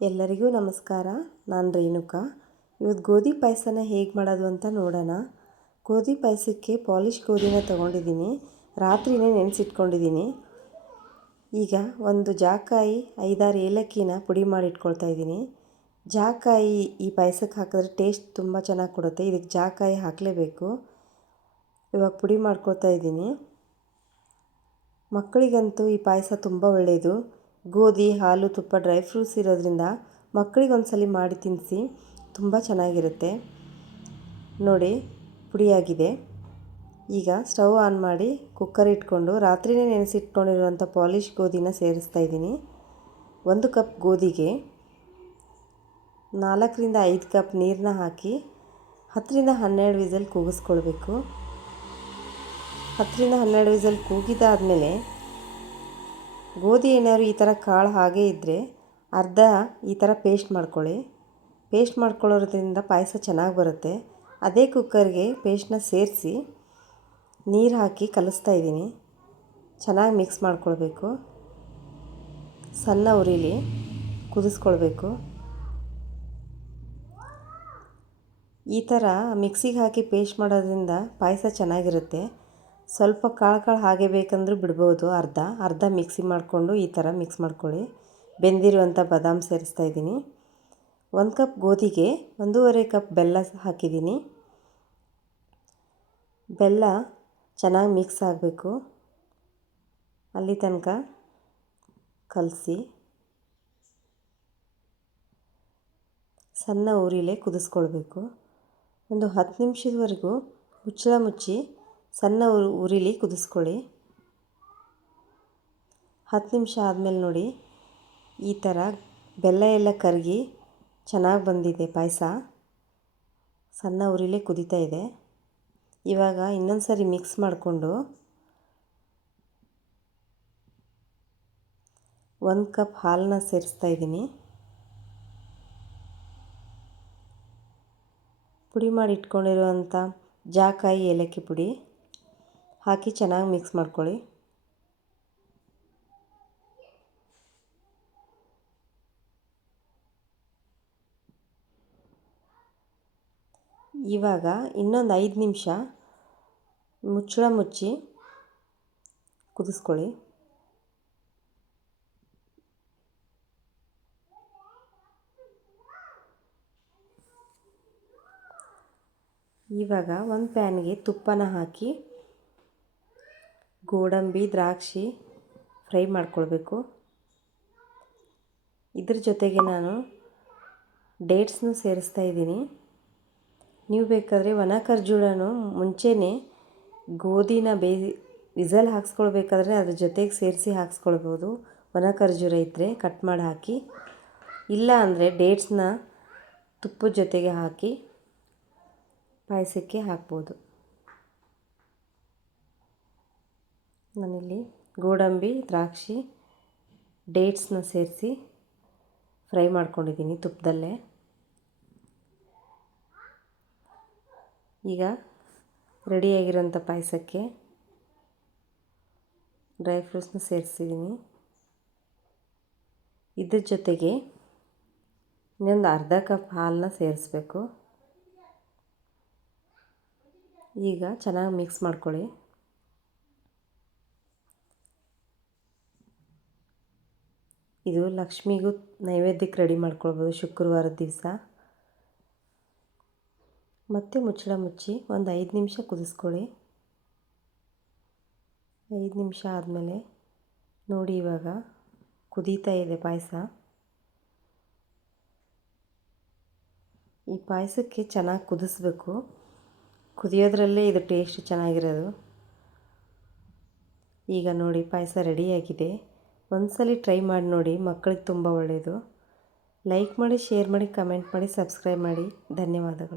ಎಲ್ಲರಿಗೂ ನಮಸ್ಕಾರ. ನಾನು ರೇಣುಕಾ. ಇವತ್ತು ಗೋಧಿ ಪಾಯಸನ ಹೇಗೆ ಮಾಡೋದು ಅಂತ ನೋಡೋಣ. ಗೋಧಿ ಪಾಯಸಕ್ಕೆ ಪಾಲಿಷ್ ಗೋಧಿನ ತೊಗೊಂಡಿದ್ದೀನಿ. ರಾತ್ರಿನೇ ನೆನೆಸಿಟ್ಕೊಂಡಿದ್ದೀನಿ. ಈಗ ಒಂದು ಜಾಕಾಯಿ, ಐದಾರು ಏಲಕ್ಕಿನ ಪುಡಿ ಮಾಡಿ ಇಟ್ಕೊಳ್ತಾ ಇದ್ದೀನಿ. ಜಾಕಾಯಿ ಈ ಪಾಯಸಕ್ಕೆ ಹಾಕಿದ್ರೆ ಟೇಸ್ಟ್ ತುಂಬ ಚೆನ್ನಾಗಿ ಕೊಡುತ್ತೆ. ಇದಕ್ಕೆ ಜಾಕಾಯಿ ಹಾಕಲೇಬೇಕು. ಇವಾಗ ಪುಡಿ ಮಾಡ್ಕೊಳ್ತಾ ಇದ್ದೀನಿ. ಮಕ್ಕಳಿಗಂತೂ ಈ ಪಾಯಸ ತುಂಬ ಒಳ್ಳೆಯದು ಗೋಧಿ, ಹಾಲು, ತುಪ್ಪ, ಡ್ರೈ ಫ್ರೂಟ್ಸ್ ಇರೋದ್ರಿಂದ ಮಕ್ಕಳಿಗೆ ಒಂದ್ಸಲ ಮಾಡಿ ತಿನ್ನಿಸಿ ತುಂಬ ಚೆನ್ನಾಗಿರುತ್ತೆ. ನೋಡಿ, ಪುಡಿಯಾಗಿದೆ. ಈಗ ಸ್ಟವ್ ಆನ್ ಮಾಡಿ ಕುಕ್ಕರ್ ಇಟ್ಕೊಂಡು ರಾತ್ರಿನೇ ನೆನೆಸಿಟ್ಕೊಂಡಿರುವಂಥ ಪಾಲಿಶ್ ಗೋಧಿನ ಸೇರಿಸ್ತಾ ಇದ್ದೀನಿ. ಒಂದು ಕಪ್ ಗೋಧಿಗೆ ನಾಲ್ಕರಿಂದ ಐದು ಕಪ್ ನೀರನ್ನ ಹಾಕಿ ಹತ್ತರಿಂದ ಹನ್ನೆರಡು ವಿಸಲ್ ಕೂಗಿಸ್ಕೊಳ್ಬೇಕು. ಹತ್ತರಿಂದ ಹನ್ನೆರಡು ವಿಸಲ್ ಕೂಗಿದಾದಮೇಲೆ ಗೋಧಿ ಏನಾದ್ರು ಈ ಥರ ಕಾಳು ಹಾಗೆ ಇದ್ದರೆ ಅರ್ಧ ಈ ಥರ ಪೇಸ್ಟ್ ಮಾಡ್ಕೊಳ್ಳಿ. ಪೇಸ್ಟ್ ಮಾಡ್ಕೊಳ್ಳೋದ್ರಿಂದ ಪಾಯಸ ಚೆನ್ನಾಗಿ ಬರುತ್ತೆ. ಅದೇ ಕುಕ್ಕರ್ಗೆ ಪೇಸ್ಟ್ನ ಸೇರಿಸಿ ನೀರು ಹಾಕಿ ಕಲಿಸ್ತಾ ಇದ್ದೀನಿ. ಚೆನ್ನಾಗಿ ಮಿಕ್ಸ್ ಮಾಡ್ಕೊಳ್ಬೇಕು. ಸಣ್ಣ ಉರಿಲಿ ಕುದಿಸ್ಕೊಳ್ಬೇಕು. ಈ ಥರ ಮಿಕ್ಸಿಗೆ ಹಾಕಿ ಪೇಸ್ಟ್ ಮಾಡೋದ್ರಿಂದ ಪಾಯಸ ಚೆನ್ನಾಗಿರುತ್ತೆ. ಸ್ವಲ್ಪ ಕಾಳು ಕಾಳು ಹಾಗೆ ಬೇಕಂದ್ರೂ ಬಿಡ್ಬೋದು, ಅರ್ಧ. ಅರ್ಧ ಮಿಕ್ಸಿ ಮಾಡಿಕೊಂಡು ಈ ಥರ ಮಿಕ್ಸ್ ಮಾಡ್ಕೊಳ್ಳಿ. ಬೆಂದಿರುವಂಥ ಬಾದಾಮ್ ಸೇರಿಸ್ತಾ ಇದ್ದೀನಿ. ಒಂದು ಕಪ್ ಗೋಧಿಗೆ ಒಂದೂವರೆ ಕಪ್ ಬೆಲ್ಲ ಹಾಕಿದ್ದೀನಿ. ಬೆಲ್ಲ ಚೆನ್ನಾಗಿ ಮಿಕ್ಸ್ ಆಗಬೇಕು. ಅಲ್ಲಿ ತನಕ ಕಲಸಿ ಸಣ್ಣ ಉರಿಲೇ ಕುದಿಸ್ಕೊಳ್ಬೇಕು. ಒಂದು ಹತ್ತು ನಿಮಿಷದವರೆಗೂ ಮುಚ್ಚಳ ಮುಚ್ಚಿ ಸಣ್ಣ ಉರಿಲಿ ಕುದಿಸ್ಕೊಳ್ಳಿ. ಹತ್ತು ನಿಮಿಷ ಆದಮೇಲೆ ನೋಡಿ, ಈ ಥರ ಬೆಲ್ಲ ಎಲ್ಲ ಕರಗಿ ಚೆನ್ನಾಗಿ ಬಂದಿದೆ ಪಾಯಸ. ಸಣ್ಣ ಉರಿಲಿ ಕುದೀತಾ ಇದೆ. ಇವಾಗ ಇನ್ನೊಂದು ಸಾರಿ ಮಿಕ್ಸ್ ಮಾಡಿಕೊಂಡು ಒಂದು ಕಪ್ ಹಾಲನ್ನ ಸೇರಿಸ್ತಾ ಇದ್ದೀನಿ. ಪುಡಿ ಮಾಡಿ ಇಟ್ಕೊಂಡಿರುವಂಥ ಜಾಕಾಯಿ ಏಲಕ್ಕಿ ಪುಡಿ. ಹಾಕಿ ಚೆನ್ನಾಗಿ ಮಿಕ್ಸ್ ಮಾಡ್ಕೊಳ್ಳಿ. ಇವಾಗ ಇನ್ನೊಂದು ಐದು ನಿಮಿಷ ಮುಚ್ಚಳ ಮುಚ್ಚಿ ಕುದಿಸ್ಕೊಳ್ಳಿ. ಇವಾಗ ಒಂದು ಪ್ಯಾನ್ಗೆ ತುಪ್ಪನ ಹಾಕಿ ಗೋಡಂಬಿ, ದ್ರಾಕ್ಷಿ ಫ್ರೈ ಮಾಡ್ಕೊಳ್ಬೇಕು. ಇದ್ರ ಜೊತೆಗೆ ನಾನು ಡೇಟ್ಸ್ನು ಸೇರಿಸ್ತಾ ಇದ್ದೀನಿ. ನೀವು ಬೇಕಾದರೆ ಒಣ ಖರ್ಜೂರನು ಮುಂಚೆನೇ ಗೋಧಿನ ಬೇ, ವಿಸಲ್ ಹಾಕ್ಸ್ಕೊಳ್ಬೇಕಾದ್ರೆ ಅದ್ರ ಜೊತೆಗೆ ಸೇರಿಸಿ ಹಾಕ್ಸ್ಕೊಳ್ಬೋದು. ಒಣ ಖರ್ಜೂರ ಇದ್ದರೆ ಕಟ್ ಮಾಡಿ ಹಾಕಿ. ಇಲ್ಲ ಅಂದರೆ ಡೇಟ್ಸ್ನ ತುಪ್ಪದ ಜೊತೆಗೆ ಹಾಕಿ ಪಾಯಸಕ್ಕೆ ಹಾಕ್ಬೋದು. ನಾನಿಲ್ಲಿ ಗೋಡಂಬಿ, ದ್ರಾಕ್ಷಿ, ಡೇಟ್ಸ್ನ ಸೇರಿಸಿ ಫ್ರೈ ಮಾಡ್ಕೊಂಡಿದ್ದೀನಿ ತುಪ್ಪದಲ್ಲೇ. ಈಗ ರೆಡಿಯಾಗಿರೋಂಥ ಪಾಯಸಕ್ಕೆ ಡ್ರೈ ಫ್ರೂಟ್ಸ್ನ ಸೇರಿಸಿದ್ದೀನಿ. ಇದ್ರ ಜೊತೆಗೆ ಇನ್ನೊಂದು ಅರ್ಧ ಕಪ್ ಹಾಲನ್ನ ಸೇರಿಸ್ಬೇಕು. ಈಗ ಚೆನ್ನಾಗಿ ಮಿಕ್ಸ್ ಮಾಡ್ಕೊಳ್ಳಿ. ಇದು ಲಕ್ಷ್ಮಿಗೂ ನೈವೇದ್ಯಕ್ಕೆ ರೆಡಿ ಮಾಡ್ಕೊಳ್ಬೋದು ಶುಕ್ರವಾರದ ದಿವಸ. ಮತ್ತೆ ಮುಚ್ಚಳ ಮುಚ್ಚಿ ಒಂದು ಐದು ನಿಮಿಷ ಕುದಿಸ್ಕೊಳ್ಳಿ. ಐದು ನಿಮಿಷ ಆದಮೇಲೆ ನೋಡಿ ಇವಾಗ ಕುದೀತಾ ಇದೆ ಪಾಯಸ. ಈ ಪಾಯಸಕ್ಕೆ ಚೆನ್ನಾಗಿ ಕುದಿಸ್ಬೇಕು. ಕುದಿಯೋದ್ರಲ್ಲೇ ಇದು ಟೇಸ್ಟ್ ಚೆನ್ನಾಗಿರೋದು. ಈಗ ನೋಡಿ ಪಾಯಸ ರೆಡಿಯಾಗಿದೆ ಒಂದ್ಸಲ ಟ್ರೈ ಮಾಡಿ ನೋಡಿ, ಮಕ್ಕಳಿಗೆ ತುಂಬ ಒಳ್ಳೆಯದು ಲೈಕ್ ಮಾಡಿ, ಶೇರ್ ಮಾಡಿ, ಕಮೆಂಟ್ ಮಾಡಿ, ಸಬ್ಸ್ಕ್ರೈಬ್ ಮಾಡಿ. ಧನ್ಯವಾದಗಳು.